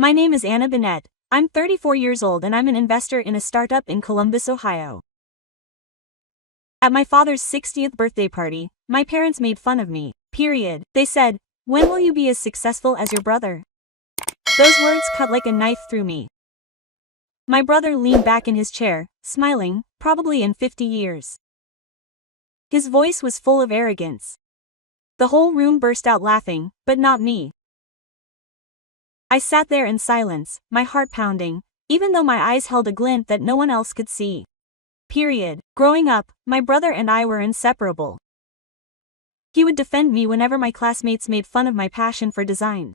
My name is Anna Bennett. I'm 34 years old and I'm an investor in a startup in Columbus, Ohio. At my father's 60th birthday party, my parents made fun of me. They said, "When will you be as successful as your brother?" Those words cut like a knife through me. My brother leaned back in his chair, smiling, probably in 50 years. His voice was full of arrogance. The whole room burst out laughing, but not me. I sat there in silence, my heart pounding, even though my eyes held a glint that no one else could see. Growing up, my brother and I were inseparable. He would defend me whenever my classmates made fun of my passion for design.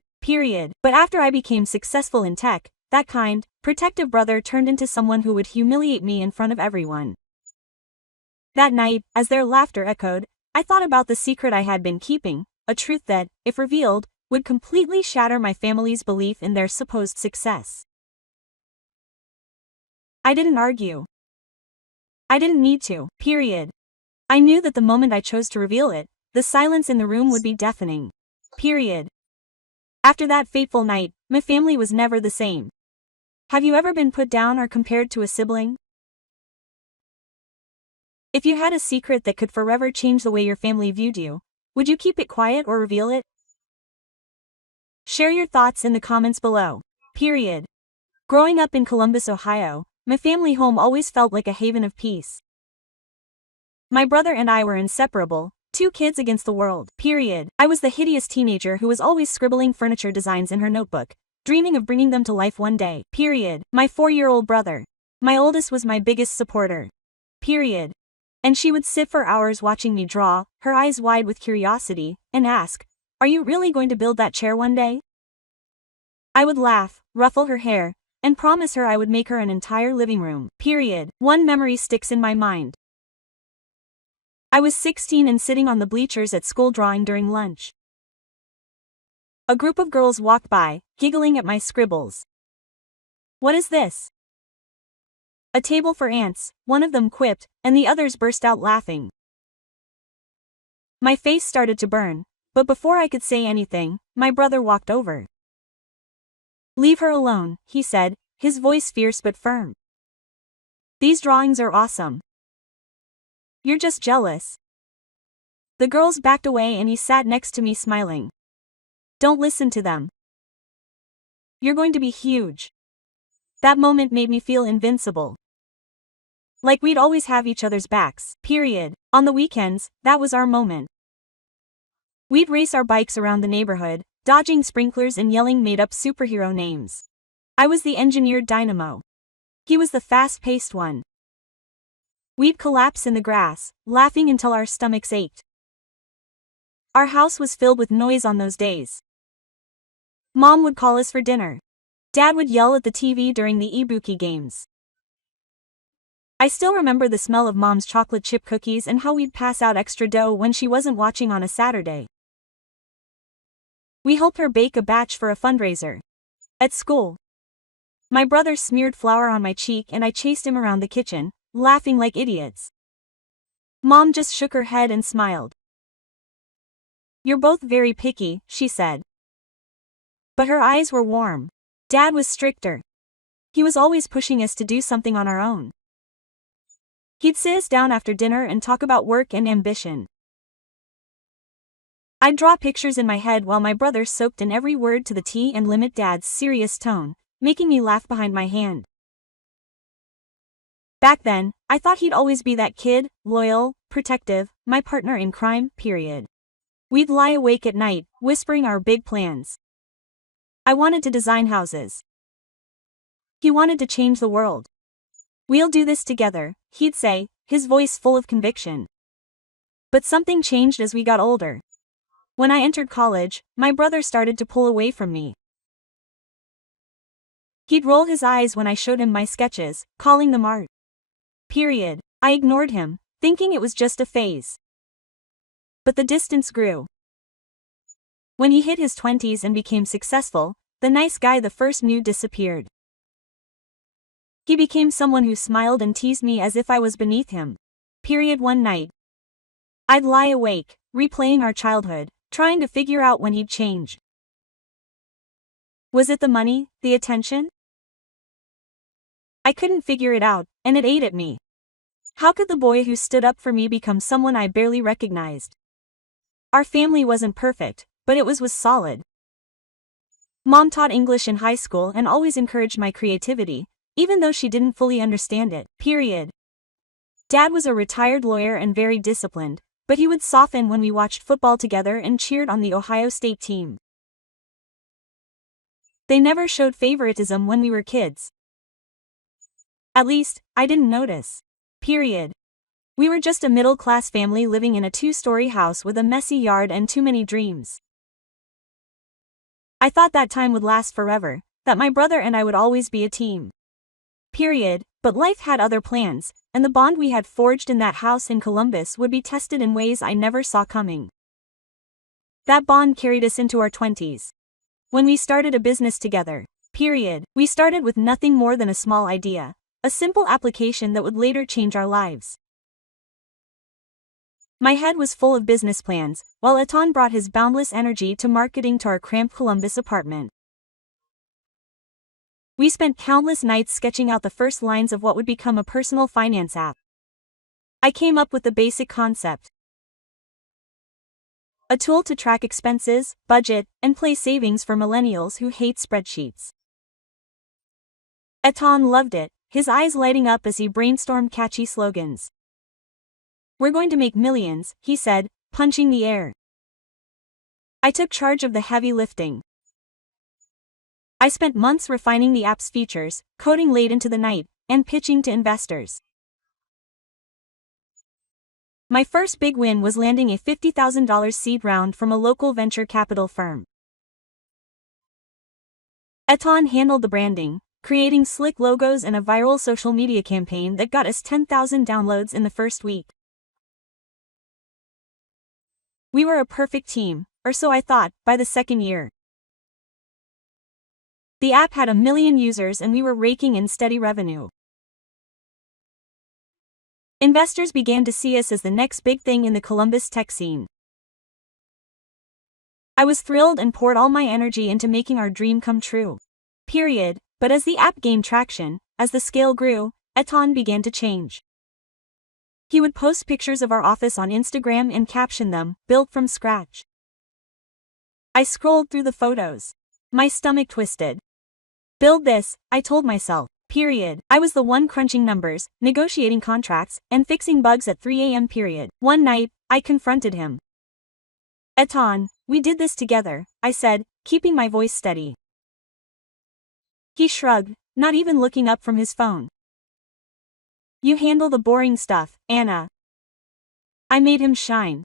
But after I became successful in tech, that kind, protective brother turned into someone who would humiliate me in front of everyone. That night, as their laughter echoed, I thought about the secret I had been keeping, a truth that, if revealed, would completely shatter my family's belief in their supposed success. I didn't argue. I didn't need to. I knew that the moment I chose to reveal it, the silence in the room would be deafening. After that fateful night, my family was never the same. Have you ever been put down or compared to a sibling? If you had a secret that could forever change the way your family viewed you, would you keep it quiet or reveal it? Share your thoughts in the comments below. Growing up in Columbus, Ohio, my family home always felt like a haven of peace. My brother and I were inseparable, two kids against the world. I was the hideous teenager who was always scribbling furniture designs in her notebook, dreaming of bringing them to life one day. My 4-year-old brother. My oldest was my biggest supporter. And she would sit for hours watching me draw, her eyes wide with curiosity, and ask, "Are you really going to build that chair one day?" I would laugh, ruffle her hair, and promise her I would make her an entire living room. One memory sticks in my mind. I was 16 and sitting on the bleachers at school drawing during lunch. A group of girls walked by, giggling at my scribbles. "What is this?" "A table for ants," one of them quipped, and the others burst out laughing. My face started to burn, but before I could say anything, my brother walked over. "Leave her alone," he said, his voice fierce but firm. "These drawings are awesome. You're just jealous." The girls backed away and he sat next to me smiling. "Don't listen to them. You're going to be huge." That moment made me feel invincible. Like we'd always have each other's backs. On the weekends, that was our moment. We'd race our bikes around the neighborhood, dodging sprinklers and yelling made-up superhero names. I was the engineered dynamo. He was the fast-paced one. We'd collapse in the grass, laughing until our stomachs ached. Our house was filled with noise on those days. Mom would call us for dinner. Dad would yell at the TV during the ibuki games. I still remember the smell of Mom's chocolate chip cookies and how we'd pass out extra dough when she wasn't watching on a Saturday. We helped her bake a batch for a fundraiser. At school, my brother smeared flour on my cheek and I chased him around the kitchen, laughing like idiots. Mom just shook her head and smiled. "You're both very picky," she said. But her eyes were warm. Dad was stricter. He was always pushing us to do something on our own. He'd sit us down after dinner and talk about work and ambition. I'd draw pictures in my head while my brother soaked in every word to the T and limit Dad's serious tone, making me laugh behind my hand. Back then, I thought he'd always be that kid, loyal, protective, my partner in crime. We'd lie awake at night, whispering our big plans. I wanted to design houses. He wanted to change the world. "We'll do this together," he'd say, his voice full of conviction. But something changed as we got older. When I entered college, my brother started to pull away from me. He'd roll his eyes when I showed him my sketches, calling them art. I ignored him, thinking it was just a phase. But the distance grew. When he hit his 20s and became successful, the nice guy the first knew disappeared. He became someone who smiled and teased me as if I was beneath him. One night, I'd lie awake, replaying our childhood, trying to figure out when he'd change. Was it the money, the attention? I couldn't figure it out, and it ate at me. How could the boy who stood up for me become someone I barely recognized? Our family wasn't perfect, but it was solid. Mom taught English in high school and always encouraged my creativity, even though she didn't fully understand it, period. Dad was a retired lawyer and very disciplined, but he would soften when we watched football together and cheered on the Ohio State team. They never showed favoritism when we were kids. At least, I didn't notice. Period. We were just a middle-class family living in a 2-story house with a messy yard and too many dreams. I thought that time would last forever, that my brother and I would always be a team. Period, but life had other plans, and the bond we had forged in that house in Columbus would be tested in ways I never saw coming. That bond carried us into our 20s. When we started a business together. Period. We started with nothing more than a small idea, a simple application that would later change our lives. My head was full of business plans, while Etan brought his boundless energy to marketing to our cramped Columbus apartment. We spent countless nights sketching out the first lines of what would become a personal finance app. I came up with the basic concept. A tool to track expenses, budget, and play savings for millennials who hate spreadsheets. Etan loved it, his eyes lighting up as he brainstormed catchy slogans. "We're going to make millions," he said, punching the air. I took charge of the heavy lifting. I spent months refining the app's features, coding late into the night, and pitching to investors. My first big win was landing a $50,000 seed round from a local venture capital firm. Etan handled the branding, creating slick logos and a viral social media campaign that got us 10,000 downloads in the first week. We were a perfect team, or so I thought, by the second year. The app had 1 million users and we were raking in steady revenue. Investors began to see us as the next big thing in the Columbus tech scene. I was thrilled and poured all my energy into making our dream come true. Period, but as the app gained traction, as the scale grew, Etan began to change. He would post pictures of our office on Instagram and caption them, "Built from scratch." I scrolled through the photos. My stomach twisted. Build this, I told myself. Period. I was the one crunching numbers, negotiating contracts, and fixing bugs at 3 a.m. Period. One night, I confronted him. "Etan, we did this together," I said, keeping my voice steady. He shrugged, not even looking up from his phone. "You handle the boring stuff, Anna." I made him shine.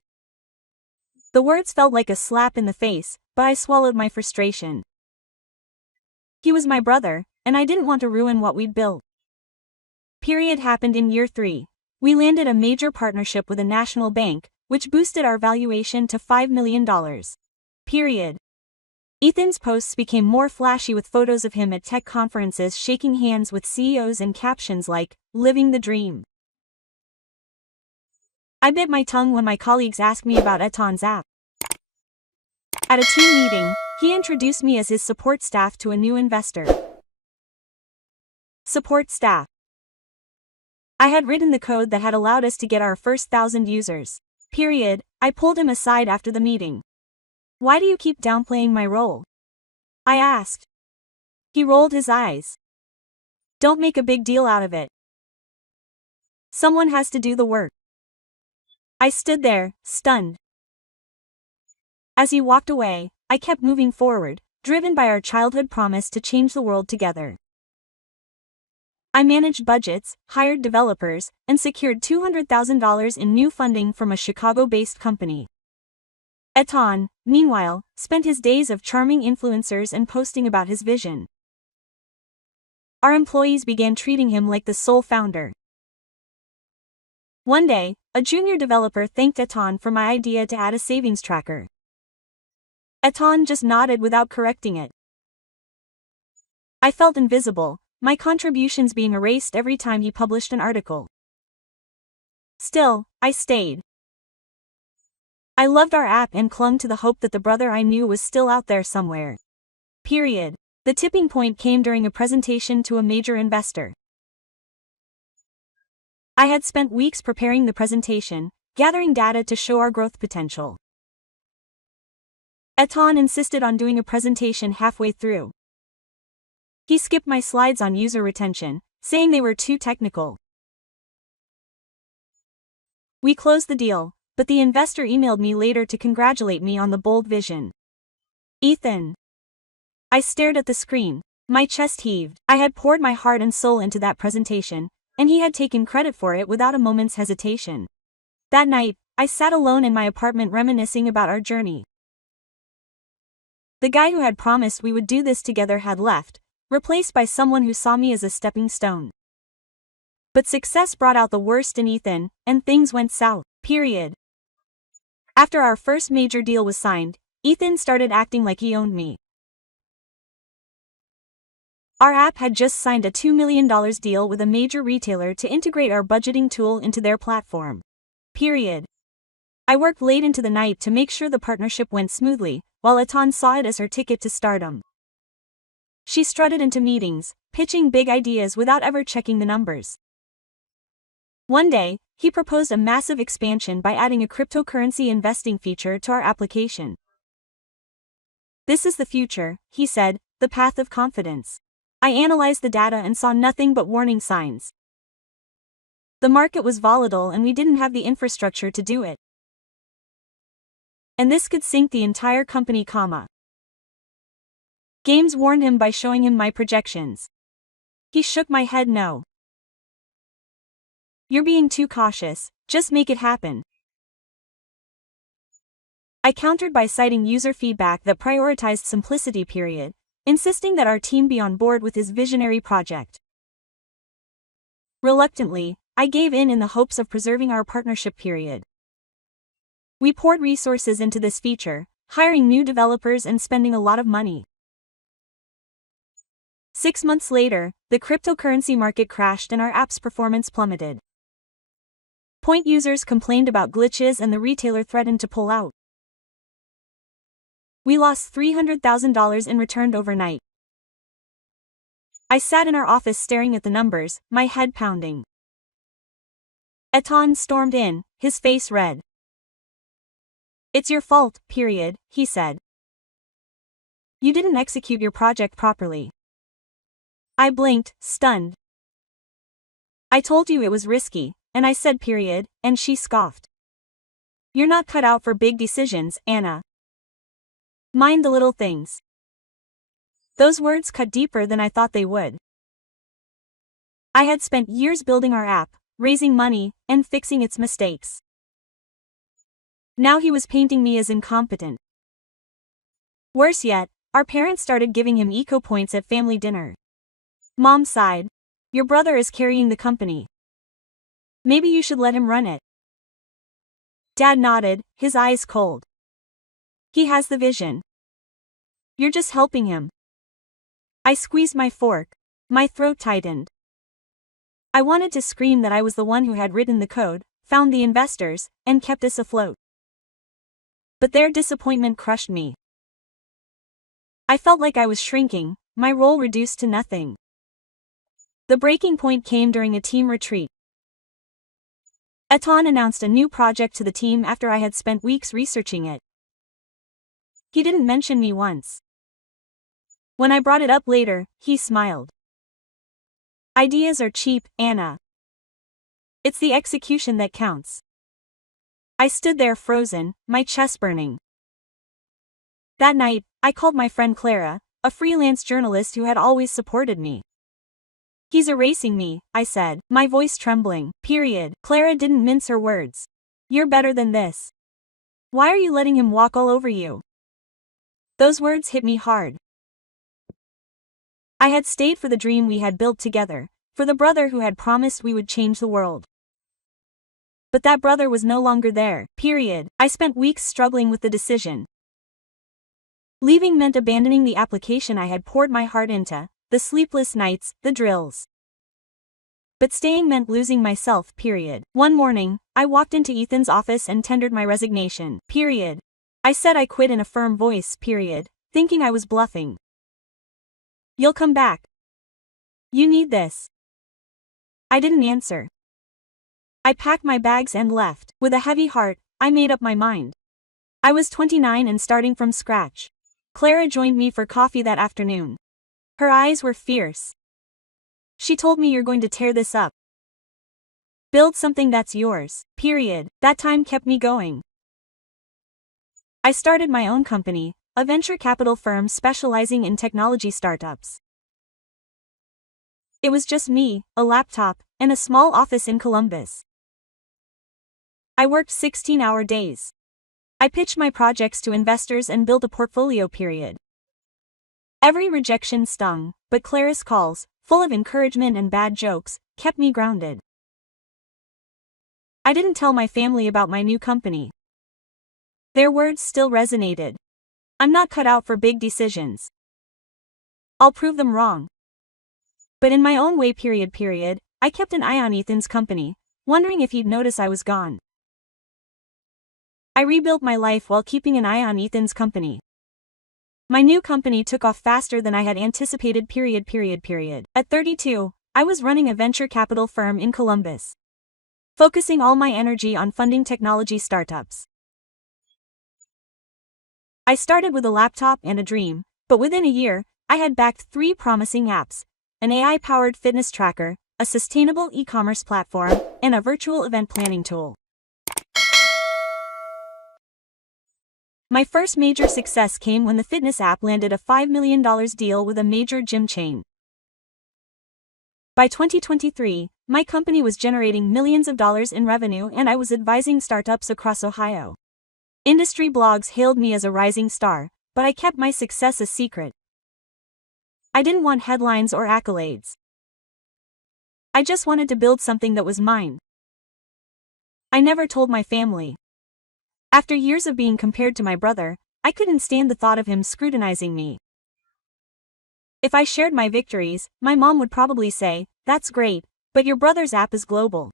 The words felt like a slap in the face, but I swallowed my frustration. He was my brother, and I didn't want to ruin what we'd built. Period happened in year 3. We landed a major partnership with a national bank, which boosted our valuation to $5 million. Period. Ethan's posts became more flashy with photos of him at tech conferences shaking hands with CEOs and captions like, "Living the dream." I bit my tongue when my colleagues asked me about Etan's app. At a team meeting, he introduced me as his support staff to a new investor. Support staff. I had written the code that had allowed us to get our first 1,000 users. Period. I pulled him aside after the meeting. "Why do you keep downplaying my role?" I asked. He rolled his eyes. "Don't make a big deal out of it. Someone has to do the work." I stood there, stunned. As he walked away, I kept moving forward, driven by our childhood promise to change the world together. I managed budgets, hired developers, and secured $200,000 in new funding from a Chicago-based company. Etan, meanwhile, spent his days of charming influencers and posting about his vision. Our employees began treating him like the sole founder. One day, a junior developer thanked Etan for my idea to add a savings tracker. Etan just nodded without correcting it. I felt invisible, my contributions being erased every time he published an article. Still, I stayed. I loved our app and clung to the hope that the brother I knew was still out there somewhere. Period. The tipping point came during a presentation to a major investor. I had spent weeks preparing the presentation, gathering data to show our growth potential. Etan insisted on doing a presentation halfway through. He skipped my slides on user retention, saying they were too technical. We closed the deal, but the investor emailed me later to congratulate me on the bold vision. Ethan. I stared at the screen. My chest heaved. I had poured my heart and soul into that presentation, and he had taken credit for it without a moment's hesitation. That night, I sat alone in my apartment reminiscing about our journey. The guy who had promised we would do this together had left, replaced by someone who saw me as a stepping stone. But success brought out the worst in Ethan, and things went south. After our first major deal was signed, Ethan started acting like he owned me. Our app had just signed a $2 million deal with a major retailer to integrate our budgeting tool into their platform. I worked late into the night to make sure the partnership went smoothly, while Etan saw it as her ticket to stardom. She strutted into meetings, pitching big ideas without ever checking the numbers. One day, he proposed a massive expansion by adding a cryptocurrency investing feature to our application. This is the future, he said, the path of confidence. I analyzed the data and saw nothing but warning signs. The market was volatile and we didn't have the infrastructure to do it. And this could sink the entire company, Games warned him by showing him my projections. He shook my head no. You're being too cautious, just make it happen. I countered by citing user feedback that prioritized simplicity, insisting that our team be on board with his visionary project. Reluctantly, I gave in the hopes of preserving our partnership. We poured resources into this feature, hiring new developers and spending a lot of money. 6 months later, the cryptocurrency market crashed and our app's performance plummeted. Point users complained about glitches and the retailer threatened to pull out. We lost $300,000 and returned overnight. I sat in our office staring at the numbers, my head pounding. Etan stormed in, his face red. It's your fault, he said. You didn't execute your project properly. I blinked, stunned. I told you it was risky, and I said and she scoffed. You're not cut out for big decisions, Anna. Mind the little things. Those words cut deeper than I thought they would. I had spent years building our app, raising money, and fixing its mistakes. Now he was painting me as incompetent. Worse yet, our parents started giving him eco points at family dinner. Mom sighed. Your brother is carrying the company. Maybe you should let him run it. Dad nodded, his eyes cold. He has the vision. You're just helping him. I squeezed my fork. My throat tightened. I wanted to scream that I was the one who had written the code, found the investors, and kept us afloat. But their disappointment crushed me. I felt like I was shrinking, my role reduced to nothing. The breaking point came during a team retreat. Etan announced a new project to the team after I had spent weeks researching it. He didn't mention me once. When I brought it up later, he smiled. Ideas are cheap, Anna. It's the execution that counts. I stood there frozen, my chest burning. That night, I called my friend Clara, a freelance journalist who had always supported me. He's erasing me, I said, my voice trembling. Clara didn't mince her words. You're better than this. Why are you letting him walk all over you? Those words hit me hard. I had stayed for the dream we had built together, for the brother who had promised we would change the world. But that brother was no longer there. I spent weeks struggling with the decision. Leaving meant abandoning the application I had poured my heart into, the sleepless nights, the drills. But staying meant losing myself. One morning, I walked into Ethan's office and tendered my resignation. I said I quit in a firm voice. Thinking I was bluffing. You'll come back. You need this. I didn't answer. I packed my bags and left. With a heavy heart, I made up my mind. I was 29 and starting from scratch. Clara joined me for coffee that afternoon. Her eyes were fierce. She told me, you're going to tear this up. Build something that's yours, period. That time kept me going. I started my own company, a venture capital firm specializing in technology startups. It was just me, a laptop, and a small office in Columbus. I worked 16-hour days. I pitched my projects to investors and built a portfolio, period. Every rejection stung, but Clara's calls, full of encouragement and bad jokes, kept me grounded. I didn't tell my family about my new company. Their words still resonated. I'm not cut out for big decisions. I'll prove them wrong. But in my own way, period, I kept an eye on Ethan's company, wondering if he'd notice I was gone. I rebuilt my life while keeping an eye on Ethan's company. My new company took off faster than I had anticipated, period. At 32, I was running a venture capital firm in Columbus, focusing all my energy on funding technology startups. I started with a laptop and a dream, but within a year, I had backed 3 promising apps: an AI-powered fitness tracker, a sustainable e-commerce platform, and a virtual event planning tool. My first major success came when the fitness app landed a $5 million deal with a major gym chain. By 2023, my company was generating millions of dollars in revenue and I was advising startups across Ohio. Industry blogs hailed me as a rising star, but I kept my success a secret. I didn't want headlines or accolades. I just wanted to build something that was mine. I never told my family. After years of being compared to my brother, I couldn't stand the thought of him scrutinizing me. If I shared my victories, my mom would probably say, "That's great, but your brother's app is global."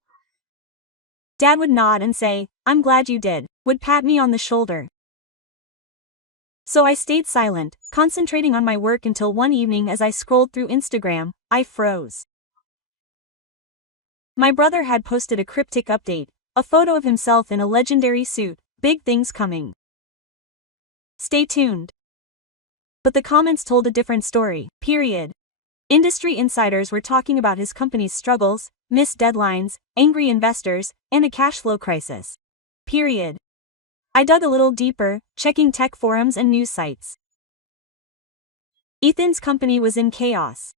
Dad would nod and say, "I'm glad you did," would pat me on the shoulder. So I stayed silent, concentrating on my work until one evening as I scrolled through Instagram, I froze. My brother had posted a cryptic update, a photo of himself in a legendary suit. Big things coming. Stay tuned. But the comments told a different story, period. Industry insiders were talking about his company's struggles, missed deadlines, angry investors, and a cash flow crisis. Period. I dug a little deeper, checking tech forums and news sites. Ethan's company was in chaos.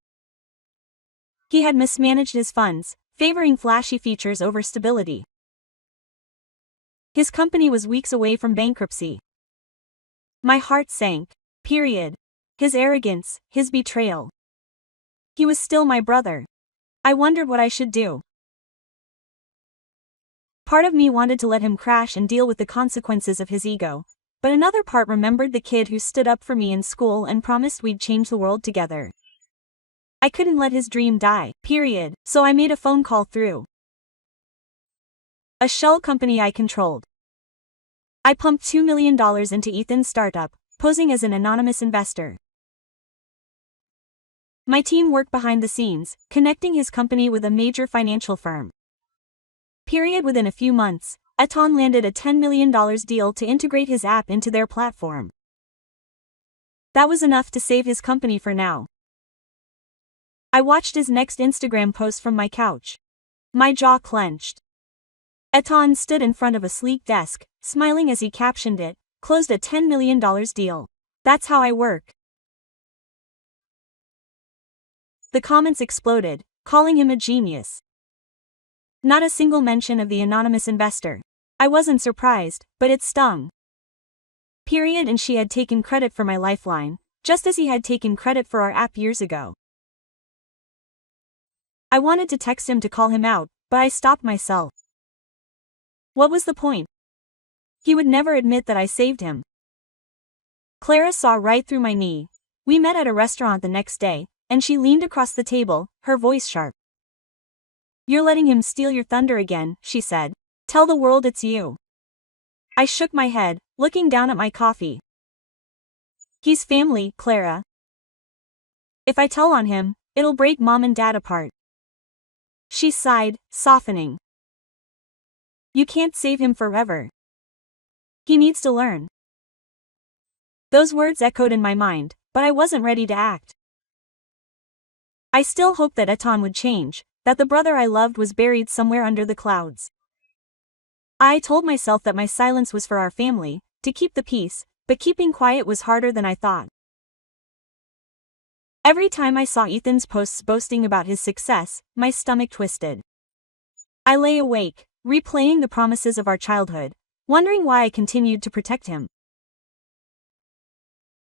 He had mismanaged his funds, favoring flashy features over stability. His company was weeks away from bankruptcy. My heart sank, period. His arrogance, his betrayal. He was still my brother. I wondered what I should do. Part of me wanted to let him crash and deal with the consequences of his ego, but another part remembered the kid who stood up for me in school and promised we'd change the world together. I couldn't let his dream die, period, so I made a phone call through a shell company I controlled. I pumped $2 million into Ethan's startup, posing as an anonymous investor. My team worked behind the scenes, connecting his company with a major financial firm. Period. Within a few months, Eton landed a $10 million deal to integrate his app into their platform. That was enough to save his company for now. I watched his next Instagram post from my couch. My jaw clenched. Eton stood in front of a sleek desk, smiling as he captioned it, "Closed a $10 million deal. That's how I work." The comments exploded, calling him a genius. Not a single mention of the anonymous investor. I wasn't surprised, but it stung. Period. And she had taken credit for my lifeline, just as he had taken credit for our app years ago. I wanted to text him to call him out, but I stopped myself. What was the point? He would never admit that I saved him. Clara saw right through my knee. We met at a restaurant the next day, and she leaned across the table, her voice sharp. "You're letting him steal your thunder again," she said. "Tell the world it's you." I shook my head, looking down at my coffee. "He's family, Clara." If I tell on him, it'll break Mom and Dad apart. She sighed, softening. You can't save him forever. He needs to learn. Those words echoed in my mind, but I wasn't ready to act. I still hoped that Etan would change, that the brother I loved was buried somewhere under the clouds. I told myself that my silence was for our family, to keep the peace, but keeping quiet was harder than I thought. Every time I saw Ethan's posts boasting about his success, my stomach twisted. I lay awake, replaying the promises of our childhood, wondering why I continued to protect him.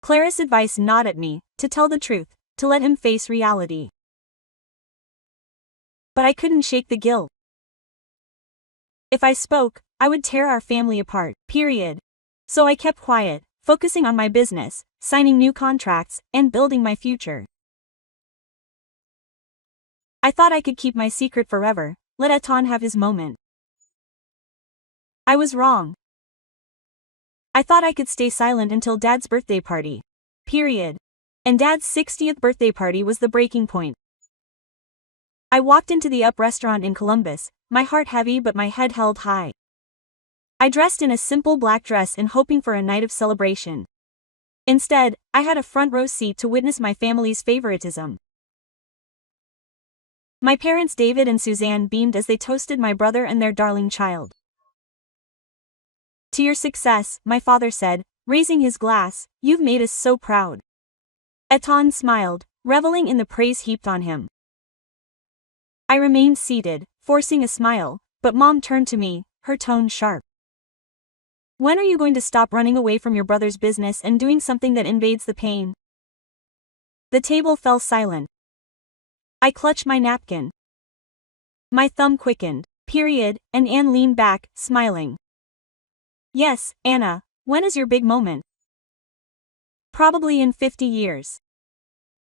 Clara's advice gnawed at me, to tell the truth, to let him face reality. But I couldn't shake the guilt. If I spoke, I would tear our family apart, period. So I kept quiet, focusing on my business, signing new contracts, and building my future. I thought I could keep my secret forever, let Etan have his moment. I was wrong. I thought I could stay silent until Dad's birthday party. Period. And Dad's 60th birthday party was the breaking point. I walked into the Up restaurant in Columbus, my heart heavy but my head held high. I dressed in a simple black dress and hoping for a night of celebration. Instead, I had a front row seat to witness my family's favoritism. My parents David and Suzanne beamed as they toasted my brother and their darling child. To your success, my father said, raising his glass, you've made us so proud. Etan smiled, reveling in the praise heaped on him. I remained seated, forcing a smile, but Mom turned to me, her tone sharp. When are you going to stop running away from your brother's business and doing something that invades the pain? The table fell silent. I clutched my napkin. My thumb quickened, period, and Anne leaned back, smiling. Yes, Anna, when is your big moment? Probably in 50 years.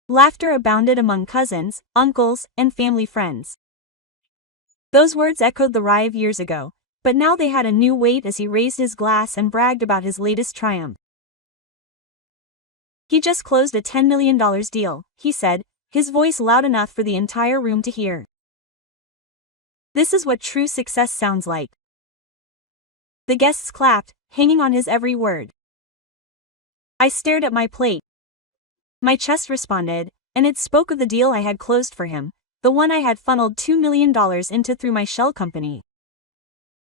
Laughter abounded among cousins, uncles, and family friends. Those words echoed the Rye of years ago, but now they had a new weight as he raised his glass and bragged about his latest triumph. He just closed a $10 million deal, he said, his voice loud enough for the entire room to hear. This is what true success sounds like. The guests clapped, hanging on his every word. I stared at my plate. My chest responded, and it spoke of the deal I had closed for him, the one I had funneled $2 million into through my shell company.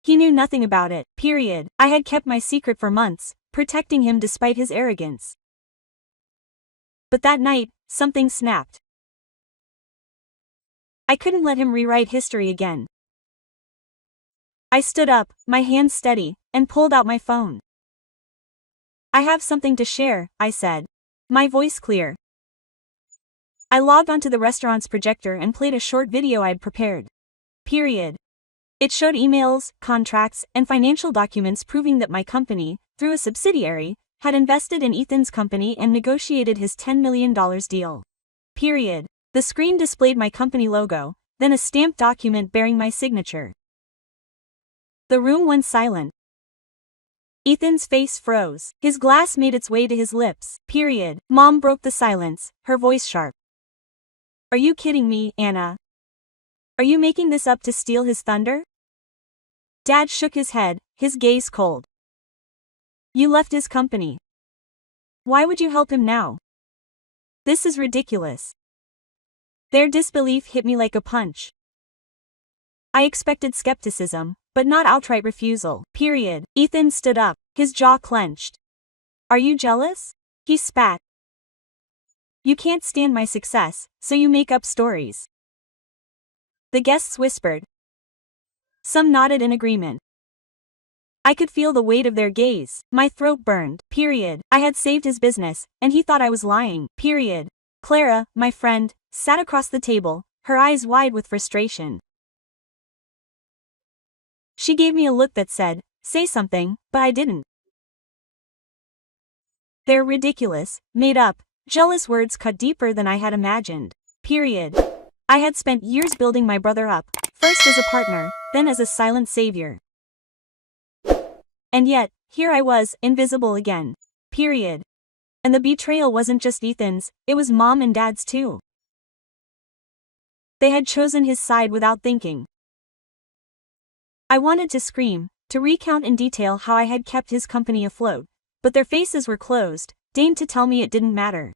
He knew nothing about it, period. I had kept my secret for months, protecting him despite his arrogance. But that night, something snapped. I couldn't let him rewrite history again. I stood up, my hands steady, and pulled out my phone. I have something to share, I said, my voice clear. I logged onto the restaurant's projector and played a short video I'd prepared. Period. It showed emails, contracts, and financial documents proving that my company, through a subsidiary, had invested in Ethan's company and negotiated his $10 million deal. Period. The screen displayed my company logo, then a stamped document bearing my signature. The room went silent. Ethan's face froze. His glass made its way to his lips. Period. Mom broke the silence, her voice sharp. Are you kidding me, Anna? Are you making this up to steal his thunder? Dad shook his head, his gaze cold. You left his company. Why would you help him now? This is ridiculous. Their disbelief hit me like a punch. I expected skepticism, but not outright refusal. Period. Ethan stood up, his jaw clenched. Are you jealous? He spat. You can't stand my success, so you make up stories. The guests whispered. Some nodded in agreement. I could feel the weight of their gaze. My throat burned. Period. I had saved his business, and he thought I was lying. Period. Clara, my friend, sat across the table, her eyes wide with frustration. She gave me a look that said, say something, but I didn't. Their ridiculous, made up, jealous words cut deeper than I had imagined. Period. I had spent years building my brother up, first as a partner, then as a silent savior. And yet, here I was, invisible again. Period. And the betrayal wasn't just Ethan's, it was Mom and Dad's too. They had chosen his side without thinking. I wanted to scream, to recount in detail how I had kept his company afloat, but their faces were closed, deigned to tell me it didn't matter.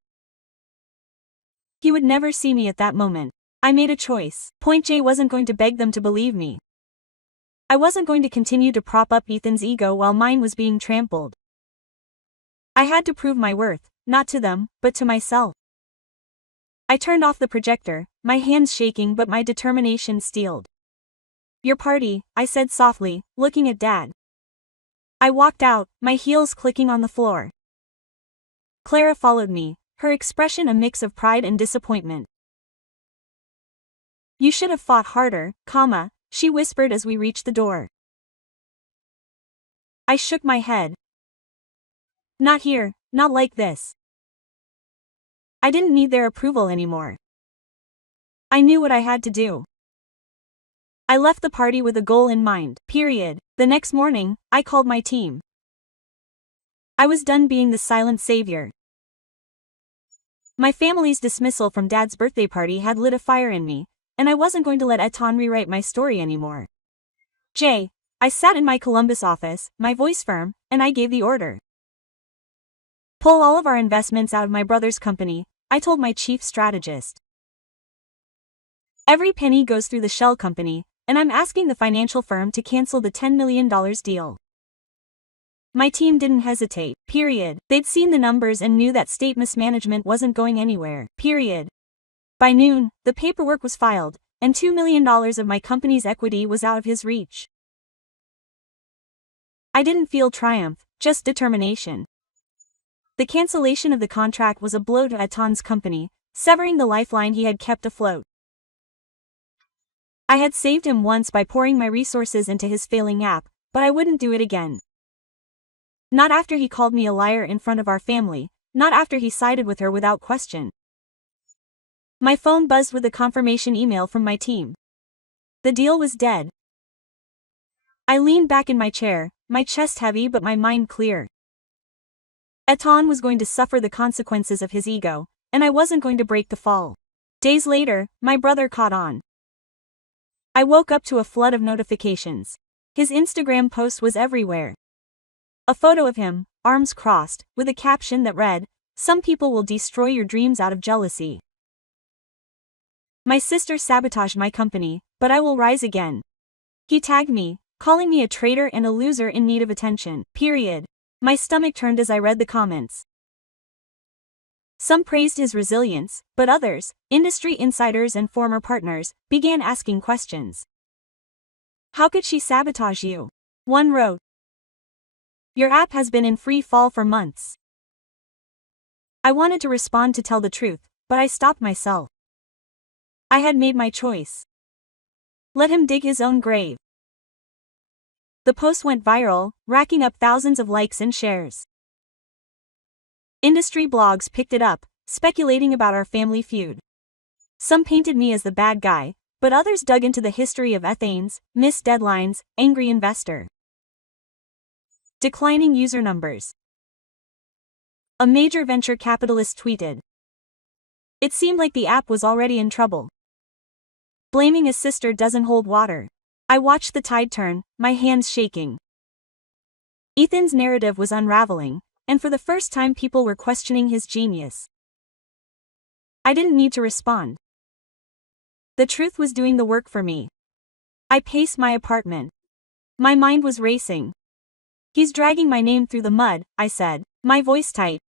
He would never see me at that moment. I made a choice. Point J wasn't going to beg them to believe me. I wasn't going to continue to prop up Ethan's ego while mine was being trampled. I had to prove my worth, not to them, but to myself. I turned off the projector, my hands shaking but my determination steeled. "Your party," I said softly, looking at Dad. I walked out, my heels clicking on the floor. Clara followed me, her expression a mix of pride and disappointment. "You should have fought harder, she whispered as we reached the door. I shook my head. "Not here, not like this." I didn't need their approval anymore. I knew what I had to do. I left the party with a goal in mind, period. The next morning, I called my team. I was done being the silent savior. My family's dismissal from Dad's birthday party had lit a fire in me, and I wasn't going to let Eton rewrite my story anymore. I sat in my Columbus office, my voice firm, and I gave the order. "Pull all of our investments out of my brother's company," I told my chief strategist. "Every penny goes through the shell company, and I'm asking the financial firm to cancel the $10 million deal." My team didn't hesitate, period. They'd seen the numbers and knew that state mismanagement wasn't going anywhere, period. By noon, the paperwork was filed, and $2 million of my company's equity was out of his reach. I didn't feel triumph, just determination. The cancellation of the contract was a blow to Eton's company, severing the lifeline he had kept afloat. I had saved him once by pouring my resources into his failing app, but I wouldn't do it again. Not after he called me a liar in front of our family, not after he sided with her without question. My phone buzzed with a confirmation email from my team. The deal was dead. I leaned back in my chair, my chest heavy but my mind clear. Eton was going to suffer the consequences of his ego, and I wasn't going to break the fall. Days later, my brother caught on. I woke up to a flood of notifications. His Instagram post was everywhere. A photo of him, arms crossed, with a caption that read, "Some people will destroy your dreams out of jealousy. My sister sabotaged my company, but I will rise again." He tagged me, calling me a traitor and a loser in need of attention, period. My stomach turned as I read the comments. Some praised his resilience, but others, industry insiders and former partners, began asking questions. "How could she sabotage you?" One wrote, "Your app has been in free fall for months." I wanted to respond to tell the truth, but I stopped myself. I had made my choice. Let him dig his own grave. The post went viral, racking up thousands of likes and shares. Industry blogs picked it up, speculating about our family feud. Some painted me as the bad guy, but others dug into the history of Ethane's, missed deadlines, angry investor. Declining user numbers. A major venture capitalist tweeted. It seemed like the app was already in trouble. Blaming a sister doesn't hold water. I watched the tide turn, my hands shaking. Ethan's narrative was unraveling, and for the first time people were questioning his genius. I didn't need to respond. The truth was doing the work for me. I paced my apartment. My mind was racing. "He's dragging my name through the mud," I said, my voice tight.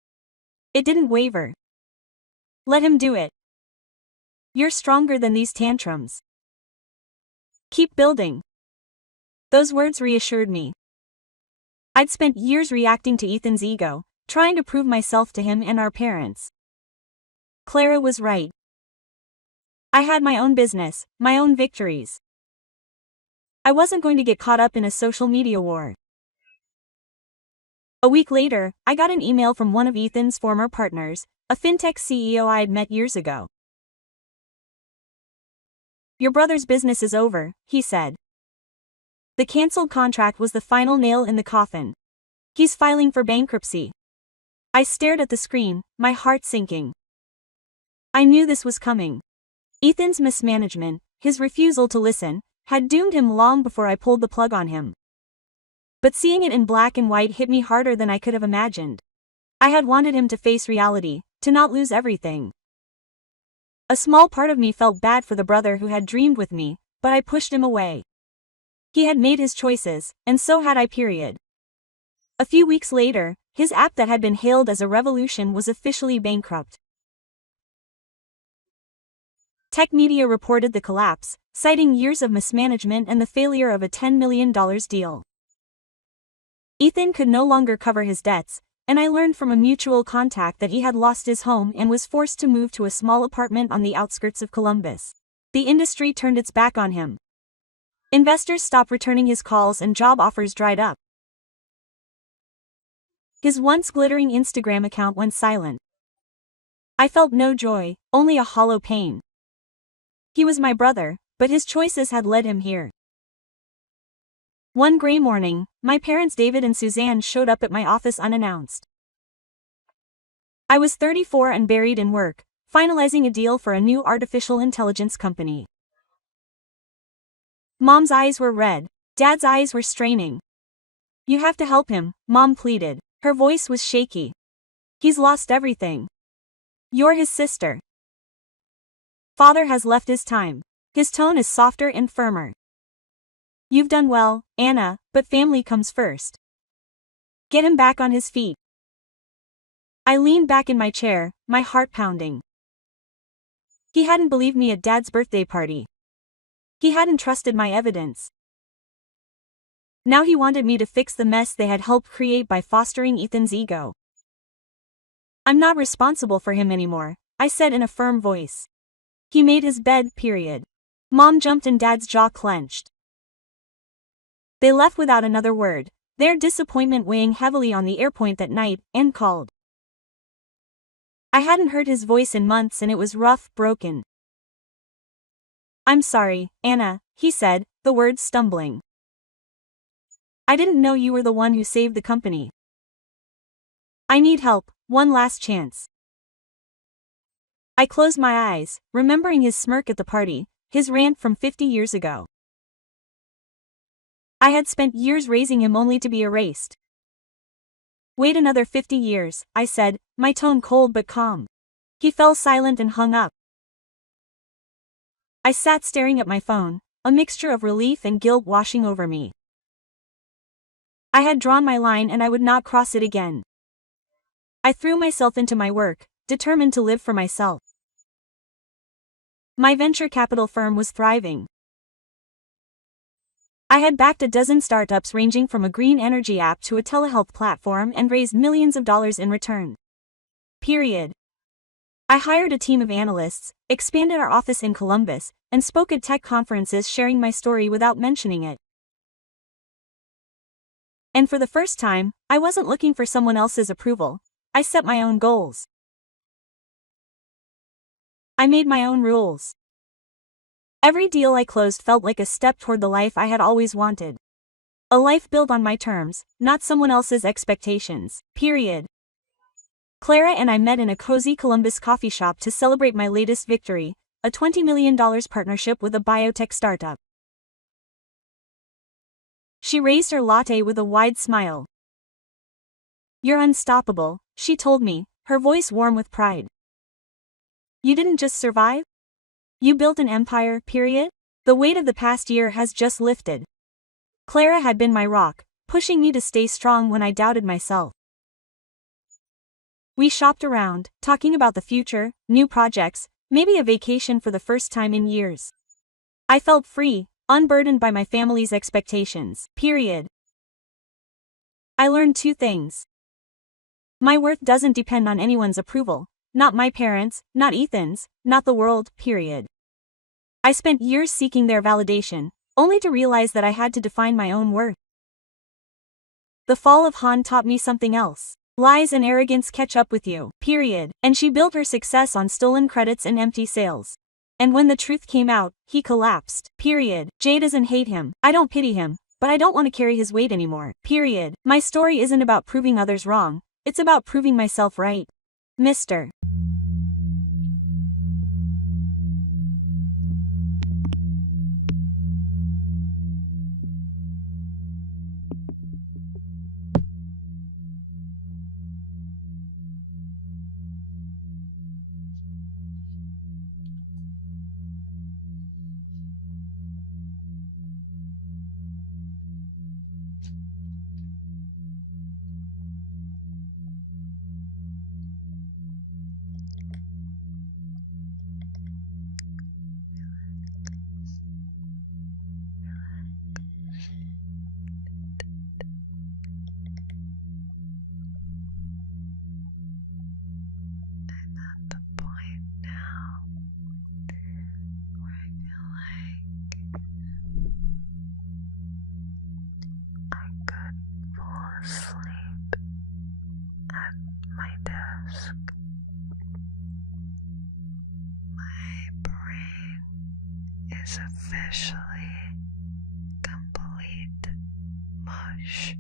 It didn't waver. "Let him do it. You're stronger than these tantrums. Keep building." Those words reassured me. I'd spent years reacting to Ethan's ego, trying to prove myself to him and our parents. Clara was right. I had my own business, my own victories. I wasn't going to get caught up in a social media war. A week later, I got an email from one of Ethan's former partners, a fintech CEO I had met years ago. "Your brother's business is over," he said. The cancelled contract was the final nail in the coffin. He's filing for bankruptcy. I stared at the screen, my heart sinking. I knew this was coming. Ethan's mismanagement, his refusal to listen, had doomed him long before I pulled the plug on him. But seeing it in black and white hit me harder than I could have imagined. I had wanted him to face reality, to not lose everything. A small part of me felt bad for the brother who had dreamed with me, but I pushed him away. He had made his choices, and so had I. A few weeks later, his app that had been hailed as a revolution was officially bankrupt. Tech media reported the collapse, citing years of mismanagement and the failure of a $10 million deal. Ethan could no longer cover his debts, and I learned from a mutual contact that he had lost his home and was forced to move to a small apartment on the outskirts of Columbus. The industry turned its back on him. Investors stopped returning his calls and job offers dried up. His once glittering Instagram account went silent. I felt no joy, only a hollow pain. He was my brother, but his choices had led him here. One gray morning, my parents David and Suzanne showed up at my office unannounced. I was 34 and buried in work, finalizing a deal for a new artificial intelligence company. Mom's eyes were red, Dad's eyes were straining. "You have to help him," Mom pleaded. Her voice was shaky. "He's lost everything. You're his sister. Father has left his time." His tone is softer and firmer. "You've done well, Anna, but family comes first. Get him back on his feet." I leaned back in my chair, my heart pounding. He hadn't believed me at Dad's birthday party. He hadn't trusted my evidence. Now he wanted me to fix the mess they had helped create by fostering Ethan's ego. "I'm not responsible for him anymore," I said in a firm voice. "He made his bed. Mom jumped and Dad's jaw clenched. They left without another word, their disappointment weighing heavily on the airpoint that night, and called. I hadn't heard his voice in months and it was rough, broken. "I'm sorry, Anna," he said, the words stumbling. "I didn't know you were the one who saved the company. I need help, one last chance." I closed my eyes, remembering his smirk at the party, his rant from 50 years ago. I had spent years raising him only to be erased. "Wait another 50 years, I said, my tone cold but calm. He fell silent and hung up. I sat staring at my phone, a mixture of relief and guilt washing over me. I had drawn my line and I would not cross it again. I threw myself into my work, determined to live for myself. My venture capital firm was thriving. I had backed a dozen startups ranging from a green energy app to a telehealth platform and raised millions of dollars in return. I hired a team of analysts, expanded our office in Columbus, and spoke at tech conferences sharing my story without mentioning it. And for the first time, I wasn't looking for someone else's approval. I set my own goals. I made my own rules. Every deal I closed felt like a step toward the life I had always wanted. A life built on my terms, not someone else's expectations. Clara and I met in a cozy Columbus coffee shop to celebrate my latest victory, a $20 million partnership with a biotech startup. She raised her latte with a wide smile. "You're unstoppable," she told me, her voice warm with pride. "You didn't just survive? You built an empire. The weight of the past year has just lifted." Clara had been my rock, pushing me to stay strong when I doubted myself. We shopped around, talking about the future, new projects, maybe a vacation for the first time in years. I felt free, unburdened by my family's expectations. I learned two things. My worth doesn't depend on anyone's approval, not my parents, not Ethan's, not the world. I spent years seeking their validation, only to realize that I had to define my own worth. The fall of Han taught me something else. Lies and arrogance catch up with you. And she built her success on stolen credits and empty sales. And when the truth came out, he collapsed. Jay doesn't hate him, I don't pity him, but I don't want to carry his weight anymore. My story isn't about proving others wrong, It's about proving myself right. Mr. I'm at the point now where I feel like I could fall asleep at my desk. My brain is officially complete mush.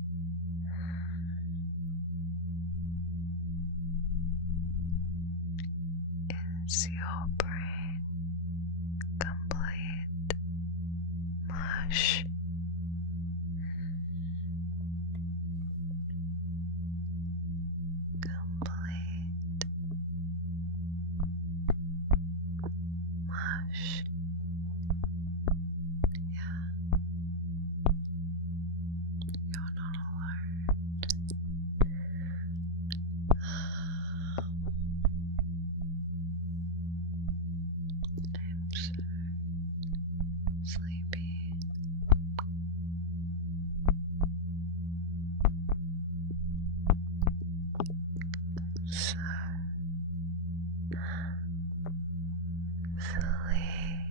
Is your brain complete mush? Complete mush. Yeah, you're not alone. I'm so sleepy. So sleepy.